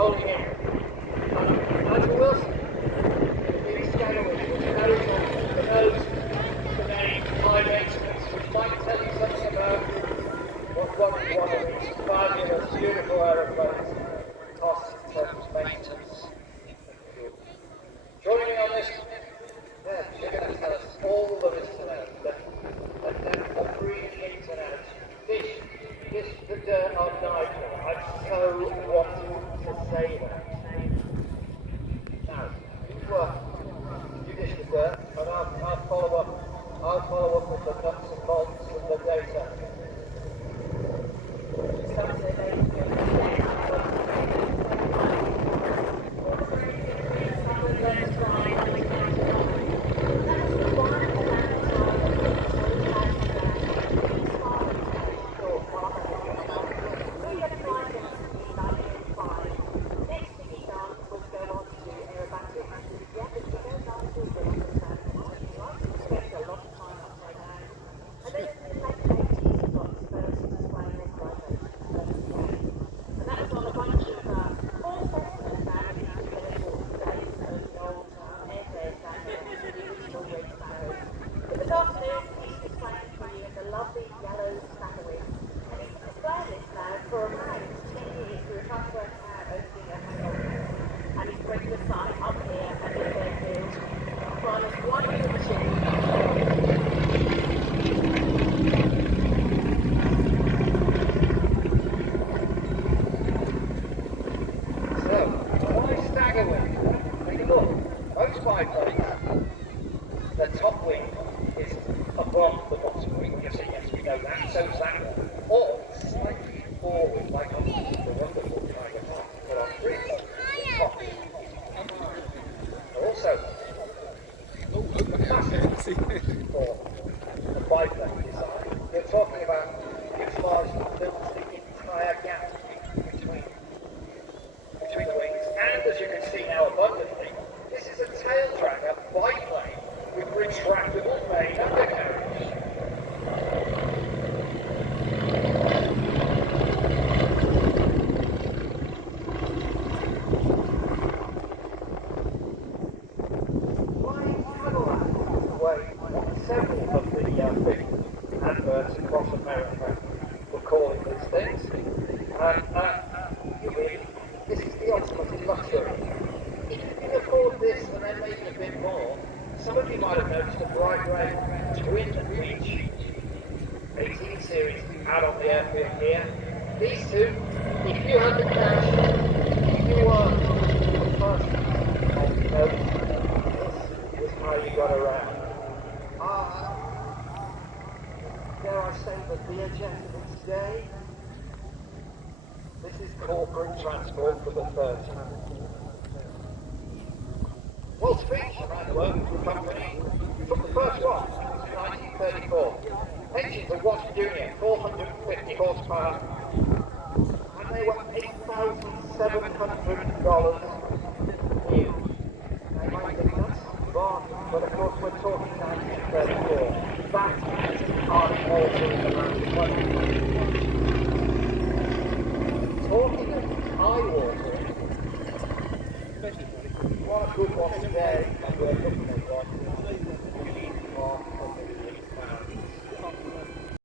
rolling in. As we will see, the Staggerwing, which carries on the nose, the name, high maintenance, which might tell you something about what one of these fabulous, beautiful aeroplanes costs in terms of maintenance. Joining me on this, you're going to tell us all there is to know, the breathing ins and outs. This the dirt on Nigel. I so want to say that. Now, you dish the dirt, and I'll follow up with the nuts and bolts and the data. This afternoon, he's displaying for you the lovely yellow Staggerwing. And he's been displaying this now for around 10 years. We were trying to work out opening a hangover. And he's bringing the site up here at the airfield. Minus 1 and 2. So, why Staggerwing? Take a look. Most biplanes, the top wing is above the bottom wing. Yes, we know that. So is that one. Or slightly forward, like on the wonderful Tiger Hawk, but on three top. Also, massive for the biplane design. We're talking about fuselage that fills the entire gap between the wings, and as you can see now abundantly, this is a tail dragger biplane with retractable main undercarriage. Flying Cadillac, the way several of the big adverts across America were calling these things. This is the ultimate in luxury. If you can afford this and then maybe a bit more, some of you might have noticed a bright red twin beach 18 series out on the airfield here. These two, if you had the cash, you were the first on note. This is how you got around. Dare I say the Learjet of its day? This is corporate transport for the 30. World's Beach around the world for the company took the first one in 1934. Engines are Watt Junior, 450 horsepower, and they were $8,700 new. They might think that's bargain, but of course we're talking 1934. That is an eye-watering amount of money. Talking of eye-watering, what a good one today, and we're looking at one.